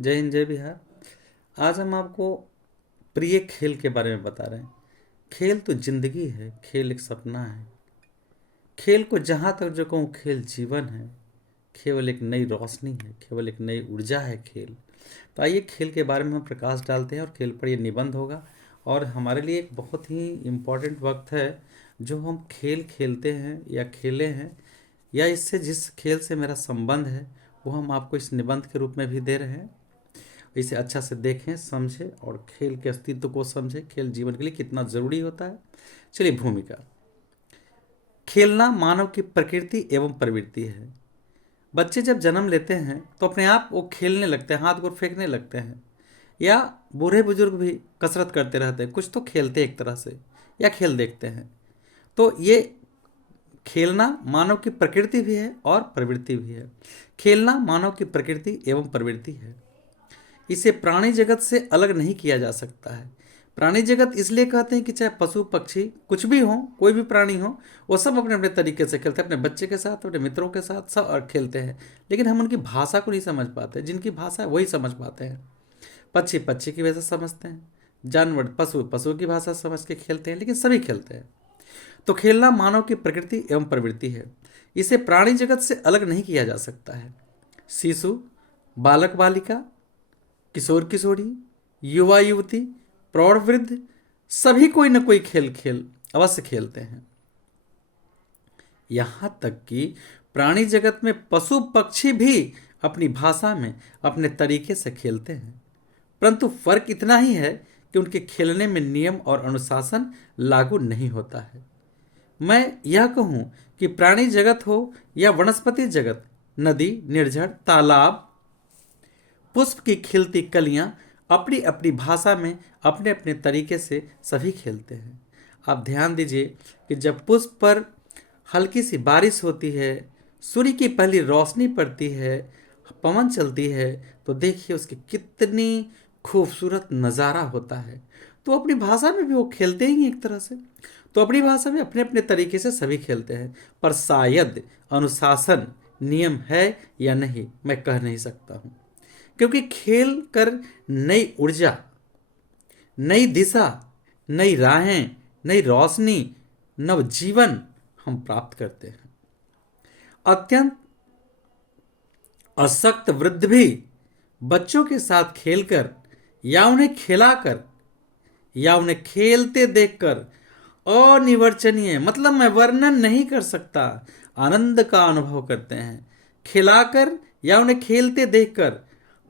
जय हिंद जय बिहार। आज हम आपको प्रिय खेल के बारे में बता रहे हैं। खेल तो जिंदगी है, खेल एक सपना है। खेल को जहाँ तक जो कहूँ, खेल जीवन है। केवल एक नई रोशनी है, केवल एक नई ऊर्जा है खेल। तो आइए खेल के बारे में हम प्रकाश डालते हैं और खेल पर ये निबंध होगा। और हमारे लिए एक बहुत ही इम्पोर्टेंट वक्त है जो हम खेल खेलते हैं या खेले हैं, या इससे जिस खेल से मेरा संबंध है वो हम आपको इस निबंध के रूप में भी दे रहे हैं। इसे अच्छा से देखें, समझें और खेल के अस्तित्व को समझें। खेल जीवन के लिए कितना जरूरी होता है। चलिए, भूमिका। खेलना मानव की प्रकृति एवं प्रवृत्ति है। बच्चे जब जन्म लेते हैं तो अपने आप वो खेलने लगते हैं, हाथ गोर फेंकने लगते हैं। या बूढ़े बुजुर्ग भी कसरत करते रहते हैं, कुछ तो खेलते हैं एक तरह से, या खेल देखते हैं। तो ये खेलना मानव की प्रकृति भी है और प्रवृत्ति भी है। खेलना मानव की प्रकृति एवं प्रवृत्ति है। इसे प्राणी जगत से अलग नहीं किया जा सकता है। प्राणी जगत इसलिए कहते हैं कि चाहे पशु पक्षी कुछ भी हो, कोई भी प्राणी हो, वो सब अपने अपने तरीके से खेलते हैं, अपने बच्चे के साथ, अपने मित्रों के साथ सब और खेलते हैं। लेकिन हम उनकी भाषा को नहीं समझ पाते। जिनकी भाषा है वही समझ पाते हैं। पक्षी पक्षी की भाषा समझते हैं, जानवर पशु पशु की भाषा समझ के खेलते हैं, लेकिन सभी खेलते हैं। तो खेलना मानव की प्रकृति एवं प्रवृत्ति है। इसे प्राणी जगत से अलग नहीं किया जा सकता है। शिशु, बालक बालिका, किशोर किशोरी, युवा युवती, प्रौढ़ वृद्ध, सभी कोई न कोई खेल खेल अवश्य खेलते हैं। यहाँ तक कि प्राणी जगत में पशु पक्षी भी अपनी भाषा में अपने तरीके से खेलते हैं। परंतु फर्क इतना ही है कि उनके खेलने में नियम और अनुशासन लागू नहीं होता है। मैं यह कहूँ कि प्राणी जगत हो या वनस्पति जगत, नदी, निर्झर, तालाब, पुष्प की खिलती कलियां, अपनी अपनी भाषा में अपने अपने तरीके से सभी खेलते हैं। आप ध्यान दीजिए कि जब पुष्प पर हल्की सी बारिश होती है, सूर्य की पहली रोशनी पड़ती है, पवन चलती है, तो देखिए उसकी कितनी खूबसूरत नज़ारा होता है। तो अपनी भाषा में भी वो खेलते ही एक तरह से। तो अपनी भाषा में अपने अपने तरीके से सभी खेलते हैं। पर शायद अनुशासन नियम है या नहीं, मैं कह नहीं सकता हूँ। क्योंकि खेल कर नई ऊर्जा, नई दिशा, नई राहें, नई रोशनी, नव जीवन हम प्राप्त करते हैं। अत्यंत अशक्त वृद्ध भी बच्चों के साथ खेलकर या उन्हें खिलाकर या उन्हें खेलते देखकर अनिर्वचनीय, मतलब मैं वर्णन नहीं कर सकता, आनंद का अनुभव करते हैं। खिलाकर या उन्हें खेलते देखकर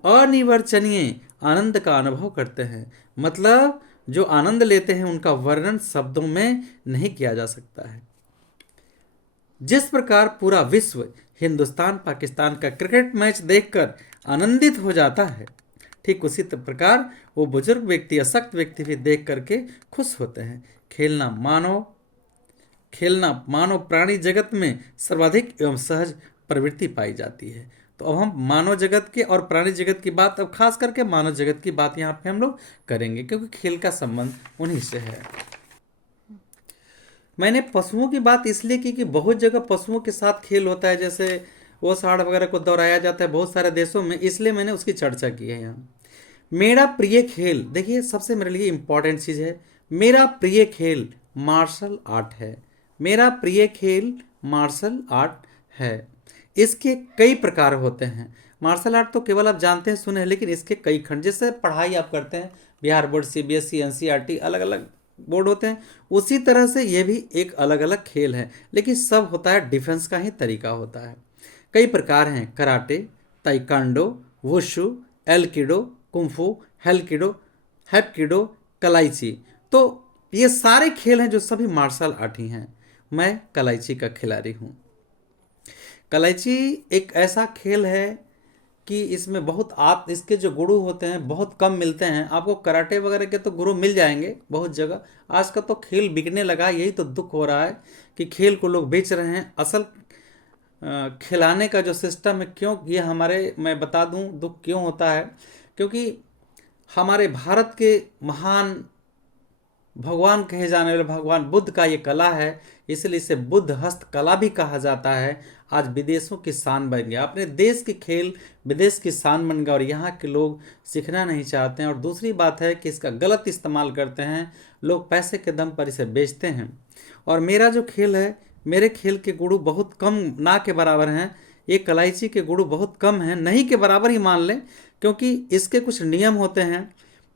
अनिर्वचनीय आनंद का अनुभव करते हैं। मतलब जो आनंद लेते हैं उनका वर्णन शब्दों में नहीं किया जा सकता है। जिस प्रकार पूरा विश्व हिंदुस्तान पाकिस्तान का क्रिकेट मैच देखकर आनंदित हो जाता है, ठीक उसी प्रकार वो बुजुर्ग व्यक्ति, अशक्त व्यक्ति भी देख करके खुश होते हैं। खेलना मानव प्राणी जगत में सर्वाधिक एवं सहज प्रवृत्ति पाई जाती है। तो अब हम मानव जगत के और प्राणी जगत की बात, अब खास करके मानव जगत की बात यहाँ पे हम लोग करेंगे, क्योंकि खेल का संबंध उन्हीं से है। मैंने पशुओं की बात इसलिए की कि बहुत जगह पशुओं के साथ खेल होता है, जैसे वो साड़ वगैरह को दोहराया जाता है बहुत सारे देशों में, इसलिए मैंने उसकी चर्चा की है यहाँ। मेरा प्रिय खेल, देखिए सबसे मेरे लिए इम्पोर्टेंट चीज़ है, मेरा प्रिय खेल मार्शल आर्ट है। मेरा प्रिय खेल मार्शल आर्ट है। इसके कई प्रकार होते हैं। मार्शल आर्ट तो केवल आप जानते हैं, सुने हैं, लेकिन इसके कई खंड, जैसे पढ़ाई आप करते हैं, बिहार बोर्ड, सीबीएसई, एनसीईआरटी, अलग अलग बोर्ड होते हैं, उसी तरह से ये भी एक अलग अलग खेल है। लेकिन सब होता है डिफेंस का ही तरीका होता है। कई प्रकार हैं: कराटे, ताइक्वांडो, वुशु, एल्किडो, कुंफू, हेल्किडो, हैप्किडो, कलाइची। तो ये सारे खेल हैं जो सभी मार्शल आर्ट ही हैं। मैं कलाइची का खिलाड़ी हूँ। कलाइची एक ऐसा खेल है कि इसमें बहुत आप इसके जो गुरु होते हैं बहुत कम मिलते हैं। आपको कराटे वगैरह के तो गुरु मिल जाएंगे बहुत जगह। आज का तो खेल बिकने लगा, यही तो दुख हो रहा है कि खेल को लोग बेच रहे हैं। असल खिलाने का जो सिस्टम है, क्यों ये हमारे, मैं बता दूं दुख क्यों होता है, क्योंकि हमारे भारत के महान भगवान कहे जाने वाले भगवान बुद्ध का ये कला है, इसलिए इसे बुद्ध हस्त कला भी कहा जाता है। आज विदेशों की शान बन गया। अपने देश की खेल विदेश की शान बन गया और यहाँ के लोग सीखना नहीं चाहते हैं। और दूसरी बात है कि इसका गलत इस्तेमाल करते हैं लोग, पैसे के दम पर इसे बेचते हैं। और मेरा जो खेल है, मेरे खेल के गुरु बहुत कम, ना के बराबर हैं। ये कलाइची के गुरु बहुत कम हैं, नहीं के बराबर ही मान लें, क्योंकि इसके कुछ नियम होते हैं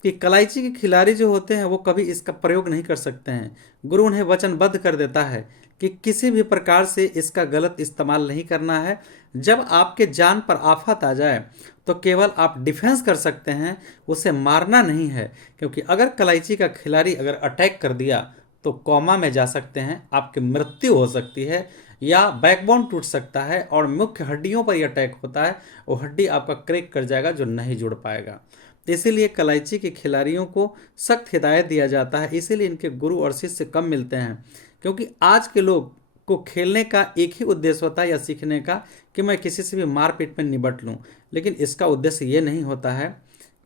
कि कलाइची के खिलाड़ी जो होते हैं वो कभी इसका प्रयोग नहीं कर सकते हैं। गुरु उन्हें वचनबद्ध कर देता है कि किसी भी प्रकार से इसका गलत इस्तेमाल नहीं करना है। जब आपके जान पर आफत आ जाए तो केवल आप डिफेंस कर सकते हैं, उसे मारना नहीं है। क्योंकि अगर कलाइची का खिलाड़ी अगर अटैक कर दिया तो कोमा में जा सकते हैं, आपकी मृत्यु हो सकती है या बैकबोन टूट सकता है और मुख्य हड्डियों पर यह अटैक होता है, वो हड्डी आपका क्रैक कर जाएगा जो नहीं जुड़ पाएगा। इसीलिए कलाइची के खिलाड़ियों को सख्त हिदायत दिया जाता है। इसीलिए इनके गुरु और शिष्य कम मिलते हैं, क्योंकि आज के लोग को खेलने का एक ही उद्देश्य होता है या सीखने का कि मैं किसी से भी मारपीट में निपट लूं। लेकिन इसका उद्देश्य ये नहीं होता है।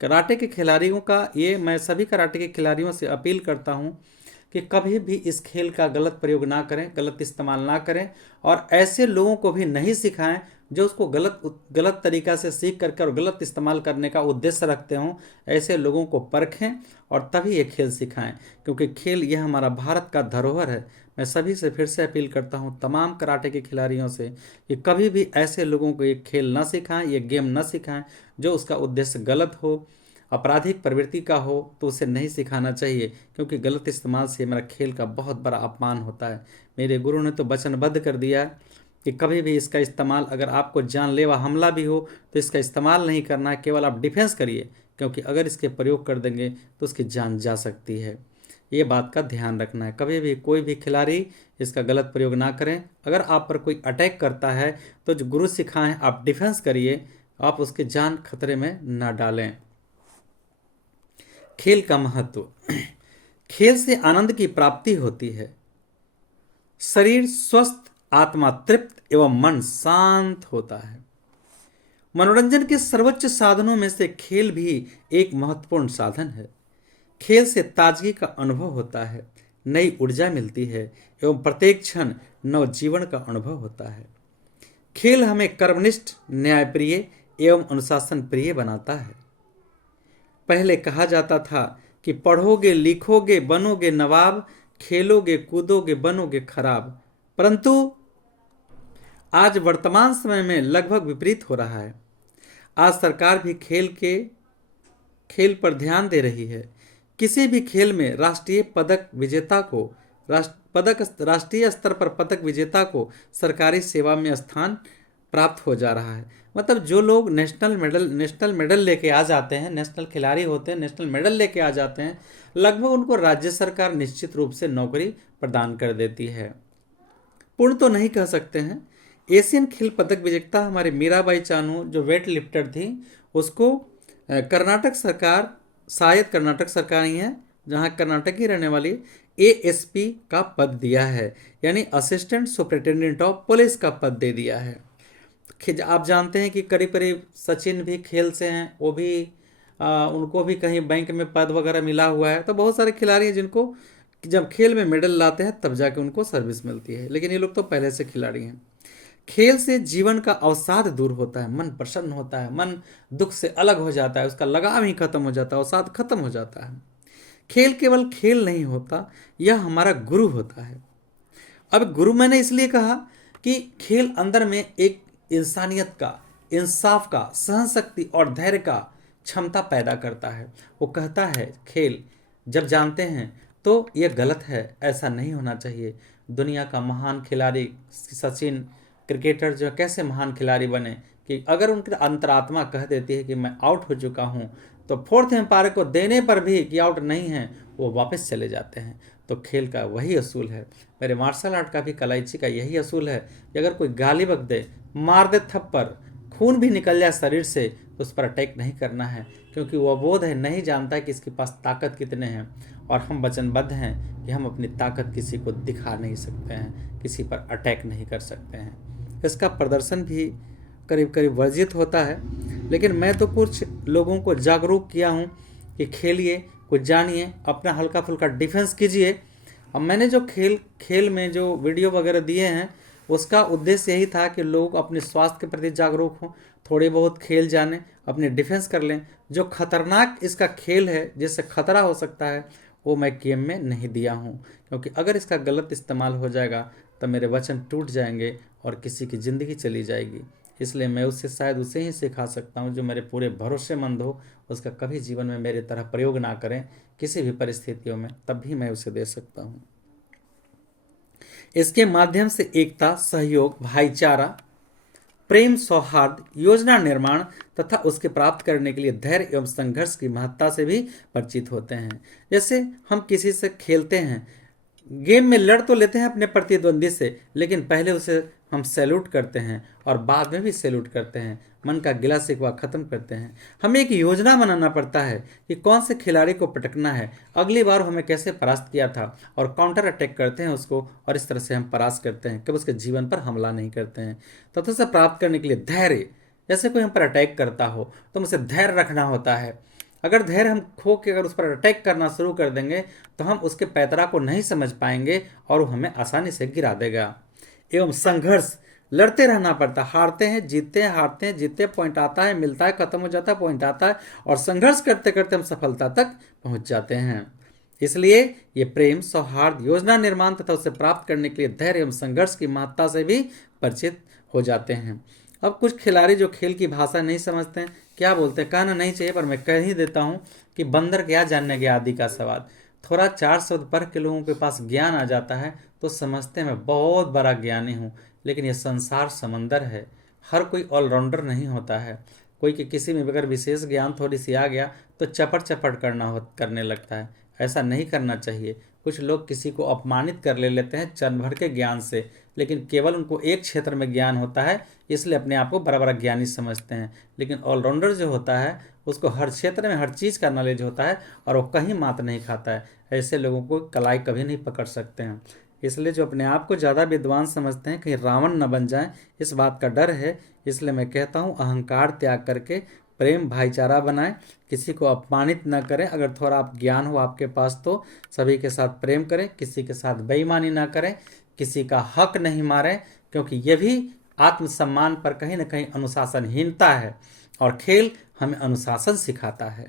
कराटे के खिलाड़ियों का ये, मैं सभी कराटे के खिलाड़ियों से अपील करता हूं कि कभी भी इस खेल का गलत प्रयोग ना करें, गलत इस्तेमाल ना करें और ऐसे लोगों को भी नहीं सिखाएं जो उसको गलत तरीका से सीख करके और गलत इस्तेमाल करने का उद्देश्य रखते हों। ऐसे लोगों को परखें और तभी ये खेल सिखाएं, क्योंकि खेल यह हमारा भारत का धरोहर है। मैं सभी से फिर से अपील करता हूं, तमाम कराटे के खिलाड़ियों से, कि कभी भी ऐसे लोगों को ये खेल ना सिखाएं, ये गेम ना सिखाएं जो उसका उद्देश्य गलत हो, आपराधिक प्रवृत्ति का हो, तो उसे नहीं सिखाना चाहिए। क्योंकि गलत इस्तेमाल से मेरा खेल का बहुत बड़ा अपमान होता है। मेरे गुरु ने तो वचनबद्ध कर दिया कि कभी भी इसका इस्तेमाल, अगर आपको जानलेवा हमला भी हो तो इसका इस्तेमाल नहीं करना है, केवल आप डिफेंस करिए। क्योंकि अगर इसके प्रयोग कर देंगे तो उसकी जान जा सकती है। ये बात का ध्यान रखना है। कभी भी कोई भी खिलाड़ी इसका गलत प्रयोग ना करें। अगर आप पर कोई अटैक करता है तो जो गुरु सिखाएं आप डिफेंस करिए, आप उसकी जान खतरे में ना डालें। खेल का महत्व। खेल से आनंद की प्राप्ति होती है, शरीर स्वस्थ, आत्मा तृप्त एवं मन शांत होता है। मनोरंजन के सर्वोच्च साधनों में से खेल भी एक महत्वपूर्ण साधन है। खेल से ताजगी का अनुभव होता है, नई ऊर्जा मिलती है एवं प्रत्येक क्षण नवजीवन का अनुभव होता है। खेल हमें कर्मनिष्ठ, न्यायप्रिय एवं अनुशासन प्रिय बनाता है। पहले कहा जाता था कि पढ़ोगे लिखोगे बनोगे नवाब, खेलोगे कूदोगे बनोगे खराब, परंतु आज वर्तमान समय में लगभग विपरीत हो रहा है। आज सरकार भी खेल पर ध्यान दे रही है। किसी भी खेल में राष्ट्रीय स्तर पर पदक विजेता को सरकारी सेवा में स्थान प्राप्त हो जा रहा है। मतलब जो लोग नेशनल मेडल लेके आ जाते हैं, नेशनल खिलाड़ी होते हैं, नेशनल मेडल लेके आ जाते हैं, लगभग उनको राज्य सरकार निश्चित रूप से नौकरी प्रदान कर देती है। पूर्ण तो नहीं कह सकते हैं। एशियन खेल पदक विजेता हमारे मीराबाई चानू जो वेट लिफ्टर थी, उसको कर्नाटक सरकार, शायद कर्नाटक सरकार ही है जहाँ कर्नाटक की रहने वाली, ASP का पद दिया है, यानी असिस्टेंट सुपरिटेंडेंट ऑफ पुलिस का पद दे दिया है। आप जानते हैं कि करीब करीब सचिन भी खेल से हैं, वो भी उनको भी कहीं बैंक में पद वगैरह मिला हुआ है। तो बहुत सारे खिलाड़ी हैं जिनको जब खेल में मेडल लाते हैं तब जाके उनको सर्विस मिलती है, लेकिन ये लोग तो पहले से खिलाड़ी हैं। खेल से जीवन का अवसाद दूर होता है, मन प्रसन्न होता है, मन दुख से अलग हो जाता है, उसका लगाव ही खत्म हो जाता है, अवसाद खत्म हो जाता है। खेल केवल खेल नहीं होता, यह हमारा गुरु होता है। अब गुरु मैंने इसलिए कहा कि खेल अंदर में एक इंसानियत का, इंसाफ का, सहनशक्ति और धैर्य का क्षमता पैदा करता है। वो कहता है खेल जब जानते हैं तो यह गलत है, ऐसा नहीं होना चाहिए। दुनिया का महान खिलाड़ी सचिन, क्रिकेटर जो कैसे महान खिलाड़ी बने कि अगर उनकी अंतरात्मा कह देती है कि मैं आउट हो चुका हूँ, तो फोर्थ एम्पायर को देने पर भी कि आउट नहीं है, वो वापस चले जाते हैं। तो खेल का वही असूल है। मेरे मार्शल आर्ट का भी, कलाइची का यही असूल है कि अगर कोई गाली बक दे, मार दे थप्पड़, खून भी निकल जाए शरीर से, तो उस पर अटैक नहीं करना है, क्योंकि वो अबोध है, नहीं जानता है कि इसके पास ताकत कितने हैं। और हम वचनबद्ध हैं कि हम अपनी ताकत किसी को दिखा नहीं सकते हैं, किसी पर अटैक नहीं कर सकते हैं। इसका प्रदर्शन भी करीब करीब वर्जित होता है। लेकिन मैं तो कुछ लोगों को जागरूक किया हूँ कि खेलिए, कुछ जानिए, अपना हल्का फुल्का डिफेंस कीजिए। अब मैंने जो खेल में जो वीडियो वगैरह दिए हैं, उसका उद्देश्य यही था कि लोग अपने स्वास्थ्य के प्रति जागरूक हों, थोड़ी बहुत खेल जानें, अपने डिफेंस कर लें। जो खतरनाक इसका खेल है, जिससे खतरा हो सकता है, वो मैं गेम में नहीं दिया हूँ, क्योंकि अगर इसका गलत इस्तेमाल हो जाएगा तो मेरे वचन टूट जाएंगे और किसी की ज़िंदगी चली जाएगी। इसलिए मैं उससे शायद उसे ही सिखा सकता हूँ जो मेरे पूरे भरोसेमंद हो, उसका कभी जीवन में मेरी तरह प्रयोग ना करें किसी भी परिस्थितियों में, तब भी मैं उसे दे सकता हूँ। इसके माध्यम से एकता, सहयोग, भाईचारा, प्रेम, सौहार्द, योजना निर्माण तथा उसके प्राप्त करने के लिए धैर्य एवं संघर्ष की महत्ता से भी परिचित होते हैं। जैसे हम किसी से खेलते हैं, गेम में लड़ तो लेते हैं अपने प्रतिद्वंदी से, लेकिन पहले उसे हम सैल्यूट करते हैं और बाद में भी सैल्यूट करते हैं, मन का गिला शिकवा खत्म करते हैं। हमें एक योजना बनाना पड़ता है कि कौन से खिलाड़ी को पटकना है, अगली बार हमें कैसे परास्त किया था, और काउंटर अटैक करते हैं उसको, और इस तरह से हम परास्त करते हैं, कभी उसके जीवन पर हमला नहीं करते हैं। तथा से प्राप्त करने के लिए धैर्य, जैसे कोई हम पर अटैक करता हो तो उसे धैर्य रखना होता है। अगर धैर्य हम खो के अगर उस पर अटैक करना शुरू कर देंगे तो हम उसके पैतरा को नहीं समझ पाएंगे और वो हमें आसानी से गिरा देगा। एवं संघर्ष, लड़ते रहना पड़ता, हारते हैं जीतते हैं, हारते हैं जीतते हैं, पॉइंट आता है मिलता है, खत्म हो जाता है, पॉइंट आता है, और संघर्ष करते करते हम सफलता तक पहुंच जाते हैं। इसलिए ये प्रेम, सौहार्द, योजना निर्माण तथा उसे प्राप्त करने के लिए धैर्य एवं संघर्ष की महत्ता से भी परिचित हो जाते हैं। अब कुछ खिलाड़ी जो खेल की भाषा नहीं समझते हैं, क्या बोलते हैं, कहना नहीं चाहिए पर मैं कह ही देता हूँ कि बंदर क्या जानने के आदि का सवाल। थोड़ा 400 पढ़ के लोगों के पास ज्ञान आ जाता है तो समझते हैं मैं बहुत बड़ा ज्ञानी हूँ, लेकिन ये संसार समंदर है, हर कोई ऑलराउंडर नहीं होता है। कोई के किसी में अगर विशेष ज्ञान थोड़ी सी आ गया तो चपट चपट करने लगता है। ऐसा नहीं करना चाहिए। कुछ लोग किसी को अपमानित कर लेते हैं चंद भर के ज्ञान से, लेकिन केवल उनको एक क्षेत्र में ज्ञान होता है, इसलिए अपने आप को बड़ा बड़ा ज्ञानी समझते हैं। लेकिन ऑलराउंडर जो होता है उसको हर क्षेत्र में हर चीज़ का नॉलेज होता है और वो कहीं मात नहीं खाता है। ऐसे लोगों को कलाई कभी नहीं पकड़ सकते हैं। इसलिए जो अपने आप को ज़्यादा विद्वान समझते हैं कहीं रावण न बन जाएं, इस बात का डर है। इसलिए मैं कहता हूँ अहंकार त्याग करके प्रेम भाईचारा बनाएं, किसी को अपमानित न करें। अगर थोड़ा आप ज्ञान हो आपके पास तो सभी के साथ प्रेम करें, किसी के साथ बेईमानी ना करें, किसी का हक नहीं मारें, क्योंकि ये भी आत्मसम्मान पर कहीं ना कहीं अनुशासनहीनता है और खेल हमें अनुशासन सिखाता है।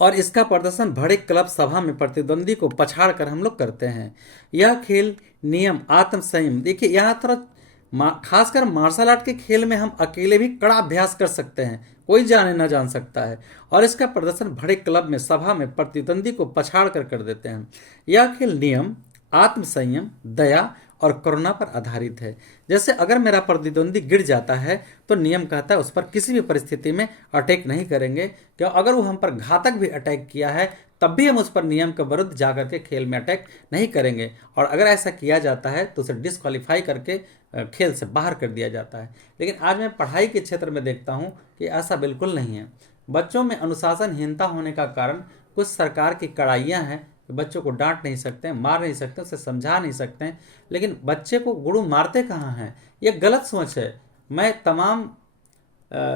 और इसका प्रदर्शन बड़े क्लब सभा में प्रतिद्वंदी को पछाड़ कर हम लोग करते हैं। यह खेल नियम, आत्म संयम, देखिए यहाँ थोड़ा खासकर मार्शल आर्ट के खेल में हम अकेले भी कड़ा अभ्यास कर सकते हैं, कोई जाने न जान सकता है, और इसका प्रदर्शन बड़े क्लब में सभा में प्रतिद्वंदी को पछाड़ कर देते हैं। यह खेल नियम, आत्म संयम, दया और करुणा पर आधारित है। जैसे अगर मेरा प्रतिद्वंदी गिर जाता है तो नियम कहता है उस पर किसी भी परिस्थिति में अटैक नहीं करेंगे, क्यों अगर वो हम पर घातक भी अटैक किया है तब भी हम उस पर नियम के विरुद्ध जाकर के खेल में अटैक नहीं करेंगे, और अगर ऐसा किया जाता है तो उसे डिस्क्वालीफाई करके खेल से बाहर कर दिया जाता है। लेकिन आज मैं पढ़ाई के क्षेत्र में देखता हूँ कि ऐसा बिल्कुल नहीं है। बच्चों में अनुशासनहीनता होने का कारण कुछ सरकार की कड़ाइयाँ हैं, बच्चों को डांट नहीं सकते, मार नहीं सकते, उसे समझा नहीं सकते, लेकिन बच्चे को गुरु मारते कहाँ हैं, ये गलत सोच है। मैं तमाम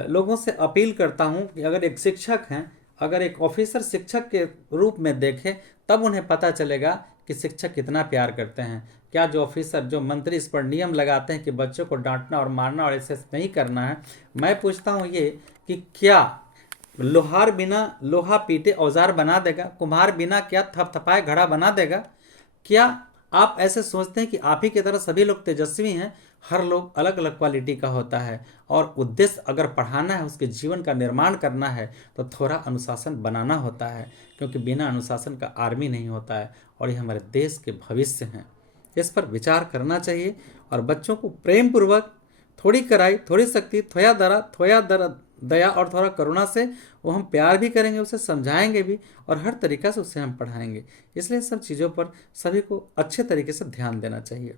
लोगों से अपील करता हूँ कि अगर एक शिक्षक हैं, अगर एक ऑफिसर शिक्षक के रूप में देखें तब उन्हें पता चलेगा कि शिक्षक कितना प्यार करते हैं। क्या जो ऑफिसर, जो मंत्री इस पर नियम लगाते हैं कि बच्चों को डांटना और मारना और ऐसे नहीं करना है, मैं पूछता हूँ ये कि क्या लोहार बिना लोहा पीटे औजार बना देगा, कुम्हार बिना क्या थपथपाए घड़ा बना देगा? क्या आप ऐसे सोचते हैं कि आप ही की तरह सभी लोग तेजस्वी हैं? हर लोग अलग अलग क्वालिटी का होता है, और उद्देश्य अगर पढ़ाना है, उसके जीवन का निर्माण करना है तो थोड़ा अनुशासन बनाना होता है, क्योंकि बिना अनुशासन का आर्मी नहीं होता है, और ये हमारे देश के भविष्य हैं। इस पर विचार करना चाहिए और बच्चों को प्रेम पूर्वक, थोड़ी कड़ाई, थोड़ी सख्ती, थोड़ा दया और थोड़ा करुणा से वो हम प्यार भी करेंगे, उसे समझाएंगे भी, और हर तरीक़ा से उसे हम पढ़ाएंगे। इसलिए सब चीज़ों पर सभी को अच्छे तरीके से ध्यान देना चाहिए।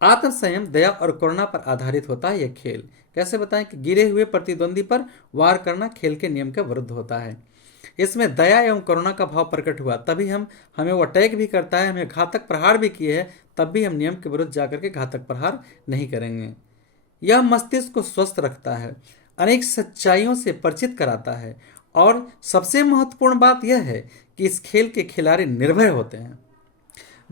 आत्म संयम, दया और करुणा पर आधारित होता है यह खेल। कैसे बताएं कि गिरे हुए प्रतिद्वंदी पर वार करना खेल के नियम के विरुद्ध होता है। इसमें दया एवं करुणा का भाव प्रकट हुआ तभी हमें वो अटैक भी करता है, हमें घातक प्रहार भी किए हैं, तब भी हम नियम के विरुद्ध जाकर के घातक प्रहार नहीं करेंगे। यह मस्तिष्क को स्वस्थ रखता है, अनेक सच्चाइयों से परिचित कराता है, और सबसे महत्वपूर्ण बात यह है कि इस खेल के खिलाड़ी निर्भय होते हैं।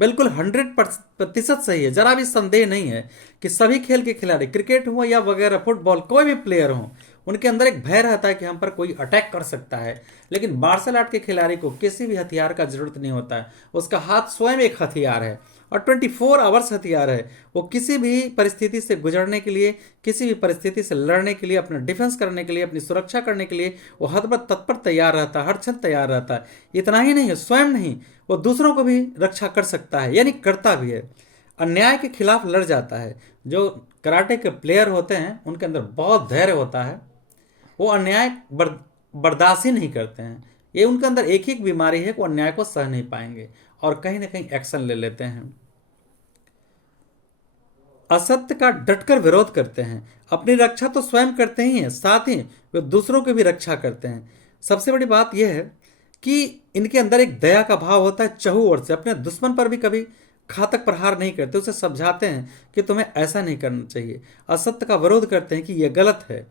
बिल्कुल 100% सही है। जरा भी संदेह नहीं है कि सभी खेल के खिलाड़ी, क्रिकेट हो या वगैरह फुटबॉल, कोई भी प्लेयर हो, उनके अंदर एक भय रहता है कि हम पर कोई अटैक कर सकता है। लेकिन मार्शल आर्ट के खिलाड़ी को किसी भी हथियार का जरूरत नहीं होता है। उसका हाथ स्वयं एक हथियार है और 24 आवर्स हथियार है। वो किसी भी परिस्थिति से गुजरने के लिए, किसी भी परिस्थिति से लड़ने के लिए, अपना डिफेंस करने के लिए, अपनी सुरक्षा करने के लिए वो हर वक्त तत्पर तैयार रहता है, हर क्षण तैयार रहता है। इतना ही नहीं है, स्वयं नहीं, वो दूसरों को भी रक्षा कर सकता है, यानी करता भी है। अन्याय के खिलाफ लड़ जाता है। जो कराटे के प्लेयर होते हैं उनके अंदर बहुत धैर्य होता है। वो अन्याय बर्दाश्त ही नहीं करते हैं। ये उनके अंदर एक ही बीमारी है कि वो अन्याय को सह नहीं पाएंगे और कहीं ना कहीं एक्शन ले लेते हैं। असत्य का डटकर विरोध करते हैं। अपनी रक्षा तो स्वयं करते ही हैं, साथ ही वे दूसरों की भी रक्षा करते हैं। सबसे बड़ी बात यह है कि इनके अंदर एक दया का भाव होता है चहु ओर से। अपने दुश्मन पर भी कभी घातक प्रहार नहीं करते, उसे समझाते हैं कि तुम्हें ऐसा नहीं करना चाहिए। असत्य का विरोध करते हैं कि यह गलत है।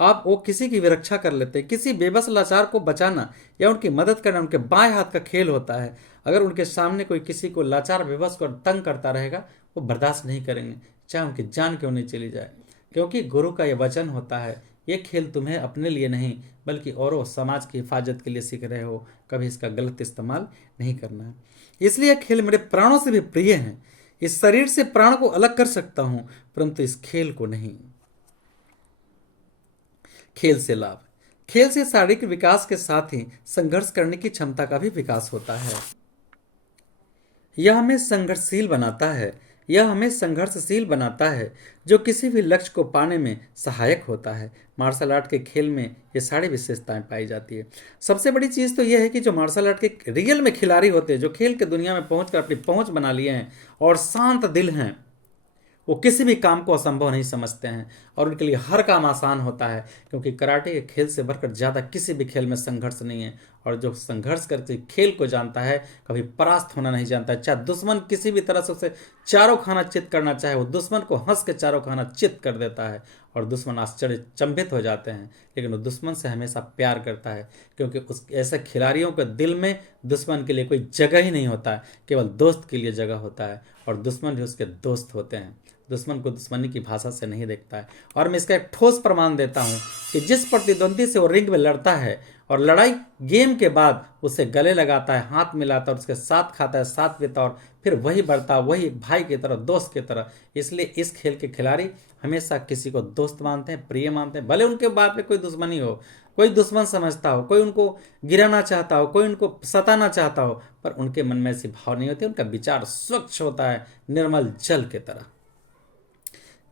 आप वो किसी की भी रक्षा कर लेते हैं। किसी बेबस लाचार को बचाना या उनकी मदद करना उनके बाएं हाथ का खेल होता है। अगर उनके सामने कोई किसी को लाचार बेबस को तंग करता रहेगा, वो बर्दाश्त नहीं करेंगे, चाहे उनकी जान क्यों नहीं चली जाए। क्योंकि गुरु का यह वचन होता है, ये खेल तुम्हें अपने लिए नहीं बल्कि औरों समाज की हिफाजत के लिए सीख रहे हो, कभी इसका गलत इस्तेमाल नहीं करना है। इसलिए यह खेल मेरे प्राणों से भी प्रिय है। इस शरीर से प्राण को अलग कर सकता हूं, परंतु इस खेल को नहीं। खेल से लाभ। खेल से शारीरिक विकास के साथ ही संघर्ष करने की क्षमता का भी विकास होता है। यह हमें संघर्षशील बनाता है। यह हमें संघर्षशील बनाता है, जो किसी भी लक्ष्य को पाने में सहायक होता है। मार्शल आर्ट के खेल में ये सारी विशेषताएं पाई जाती है। सबसे बड़ी चीज़ तो यह है कि जो मार्शल आर्ट के रियल में खिलाड़ी होते हैं, जो खेल के दुनिया में पहुंचकर अपनी पहुंच बना लिए हैं और शांत दिल हैं, वो किसी भी काम को असंभव नहीं समझते हैं और उनके लिए हर काम आसान होता है। क्योंकि कराटे के खेल से बढ़कर ज़्यादा किसी भी खेल में संघर्ष नहीं है। और जो संघर्ष करके खेल को जानता है, कभी परास्त होना नहीं जानता है। चाहे दुश्मन किसी भी तरह से उसे चारों खाना चित करना चाहे, वो दुश्मन को हंस के चारों खाना चित कर देता है और दुश्मन आश्चर्यचंभित हो जाते हैं। लेकिन वो दुश्मन से हमेशा प्यार करता है, क्योंकि उस ऐसे खिलाड़ियों के दिल में दुश्मन के लिए कोई जगह ही नहीं होता है, केवल दोस्त के लिए जगह होता है। और दुश्मन भी उसके दोस्त होते हैं। दुश्मन को दुश्मनी की भाषा से नहीं देखता है। और मैं इसका एक ठोस प्रमाण देता हूं कि जिस प्रतिद्वंदी से वो रिंग में लड़ता है और लड़ाई गेम के बाद उसे गले लगाता है, हाथ मिलाता है और उसके साथ खाता है, साथ पीता और फिर वही बढ़ता, वही एक भाई की तरह, दोस्त की तरह। इसलिए इस खेल के खिलाड़ी हमेशा किसी को दोस्त मानते हैं, प्रिय मानते हैं। भले उनके बात में कोई दुश्मनी हो, कोई दुश्मन समझता हो, कोई उनको गिराना चाहता हो, कोई उनको सताना चाहता हो, पर उनके मन में ऐसी भाव नहीं होती। उनका विचार स्वच्छ होता है, निर्मल जल की तरह।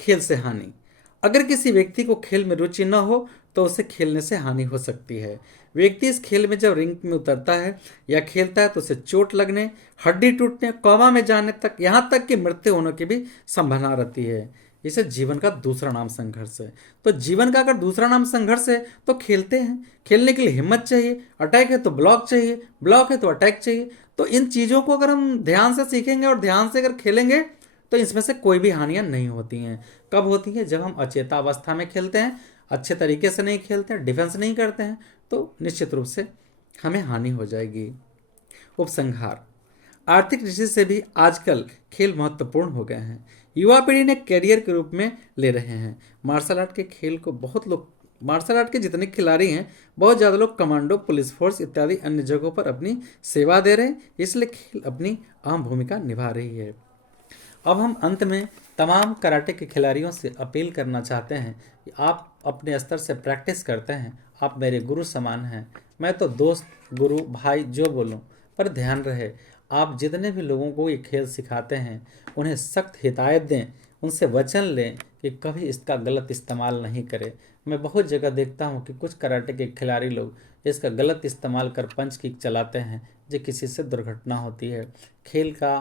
खेल से हानि। अगर किसी व्यक्ति को खेल में रुचि न हो तो उसे खेलने से हानि हो सकती है। व्यक्ति इस खेल में जब रिंग में उतरता है या खेलता है तो उसे चोट लगने, हड्डी टूटने, कोमा में जाने तक, यहाँ तक कि मृत्यु होने की भी संभावना रहती है। इसे जीवन का दूसरा नाम संघर्ष है। तो जीवन का अगर दूसरा नाम संघर्ष है तो खेलते हैं। खेलने के लिए हिम्मत चाहिए। अटैक है तो ब्लॉक चाहिए, ब्लॉक है तो अटैक चाहिए। तो इन चीज़ों को अगर हम ध्यान से सीखेंगे और ध्यान से अगर खेलेंगे तो इसमें से कोई भी हानियां नहीं होती हैं। कब होती है? जब हम अचेता अवस्था में खेलते हैं, अच्छे तरीके से नहीं खेलते हैं, डिफेंस नहीं करते हैं, तो निश्चित रूप से हमें हानि हो जाएगी। उपसंहार। आर्थिक दृष्टि से भी आजकल खेल महत्वपूर्ण हो गए हैं। युवा पीढ़ी ने करियर के रूप में ले रहे हैं। मार्शल आर्ट के खेल को बहुत लोग, मार्शल आर्ट के जितने खिलाड़ी हैं, बहुत ज़्यादा लोग कमांडो, पुलिस फोर्स इत्यादि अन्य जगहों पर अपनी सेवा दे रहे हैं। इसलिए खेल अपनी अहम भूमिका निभा रही है। अब हम अंत में तमाम कराटे के खिलाड़ियों से अपील करना चाहते हैं कि आप अपने स्तर से प्रैक्टिस करते हैं, आप मेरे गुरु समान हैं। मैं तो दोस्त, गुरु, भाई जो बोलूं, पर ध्यान रहे आप जितने भी लोगों को ये खेल सिखाते हैं उन्हें सख्त हिदायत दें, उनसे वचन लें कि कभी इसका गलत इस्तेमाल नहीं करें। मैं बहुत जगह देखता हूँ कि कुछ कराटे के खिलाड़ी लोग इसका गलत इस्तेमाल कर पंच किक चलाते हैं, जो किसी से दुर्घटना होती है। खेल का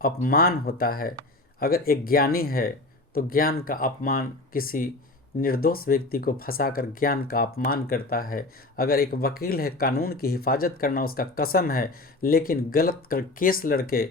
अपमान होता है। अगर एक ज्ञानी है तो ज्ञान का अपमान, किसी निर्दोष व्यक्ति को फंसाकर ज्ञान का अपमान करता है। अगर एक वकील है, कानून की हिफाजत करना उसका कसम है, लेकिन गलत का केस लड़के,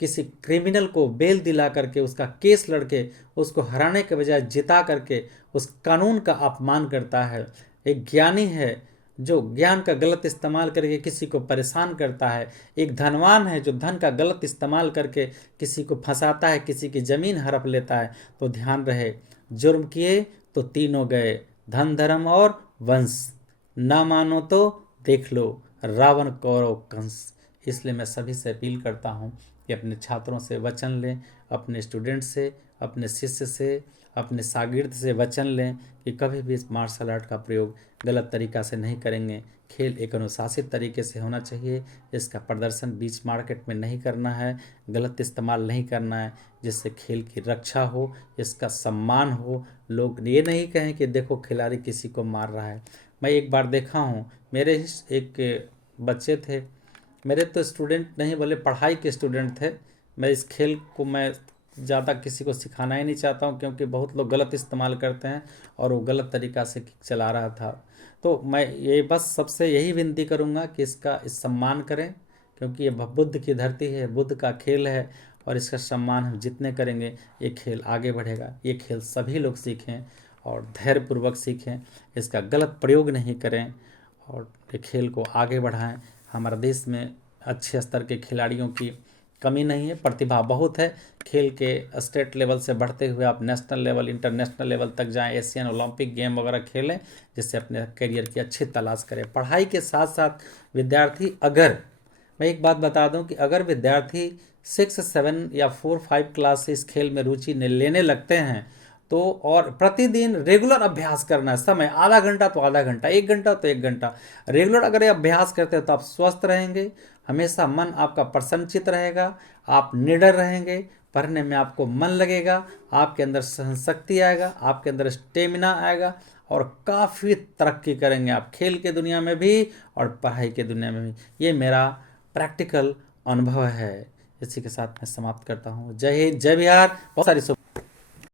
किसी क्रिमिनल को बेल दिला करके उसका केस लड़के उसको हराने के बजाय जिता करके उस कानून का अपमान करता है। एक ज्ञानी है, जो ज्ञान का गलत इस्तेमाल करके किसी को परेशान करता है, एक धनवान है जो धन का गलत इस्तेमाल करके किसी को फंसाता है, किसी की ज़मीन हड़प लेता है, तो ध्यान रहे, जुर्म किए तो तीनों गए, धन धर्म और वंश। ना मानो तो देख लो रावण कौरव कंस। इसलिए मैं सभी से अपील करता हूँ कि अपने छात्रों से वचन लें, अपने स्टूडेंट से, अपने शिष्य से, अपने शागिर्द से वचन लें कि कभी भी इस मार्शल आर्ट का प्रयोग गलत तरीक़ा से नहीं करेंगे। खेल एक अनुशासित तरीके से होना चाहिए, इसका प्रदर्शन बीच मार्केट में नहीं करना है, गलत इस्तेमाल नहीं करना है, जिससे खेल की रक्षा हो, इसका सम्मान हो, लोग ये नहीं कहें कि देखो खिलाड़ी किसी को मार रहा है। मैं एक बार देखा हूँ, मेरे ही एक बच्चे थे, मेरे तो स्टूडेंट नहीं बोले पढ़ाई के स्टूडेंट थे। मैं इस खेल को मैं ज़्यादा किसी को सिखाना ही नहीं चाहता हूँ, क्योंकि बहुत लोग गलत इस्तेमाल करते हैं और वो गलत तरीक़ा से चला रहा था। तो मैं ये बस सबसे यही विनती करूँगा कि इसका सम्मान करें, क्योंकि ये बुद्ध की धरती है, बुद्ध का खेल है, और इसका सम्मान हम जितने करेंगे ये खेल आगे बढ़ेगा। ये खेल सभी लोग सीखें और धैर्यपूर्वक सीखें, इसका गलत प्रयोग नहीं करें और ये खेल को आगे बढ़ाएं। हमारे देश में अच्छे स्तर के खिलाड़ियों की कमी नहीं है, प्रतिभा बहुत है। खेल के स्टेट लेवल से बढ़ते हुए आप नेशनल लेवल, इंटरनेशनल लेवल तक जाएं, एशियन ओलंपिक गेम वगैरह खेलें, जिससे अपने करियर की अच्छी तलाश करें। पढ़ाई के साथ साथ विद्यार्थी, अगर मैं एक बात बता दूं कि अगर विद्यार्थी 6, 7 या 4, 5 क्लास से इस खेल में रुचि लेने लगते हैं तो, और प्रतिदिन रेगुलर अभ्यास करना है, समय आधा घंटा तो आधा घंटा, 1 घंटा तो 1 घंटा रेगुलर अगर ये अभ्यास करते हैं तो आप स्वस्थ रहेंगे, हमेशा मन आपका प्रसन्नचित रहेगा, आप निडर रहेंगे, पढ़ने में आपको मन लगेगा, आपके अंदर सहनशक्ति आएगा, आपके अंदर स्टेमिना आएगा और काफ़ी तरक्की करेंगे आप खेल के दुनिया में भी और पढ़ाई के दुनिया में भी। ये मेरा प्रैक्टिकल अनुभव है। इसी के साथ मैं समाप्त करता हूँ। जय हिंद, जय बिहार। बहुत सारी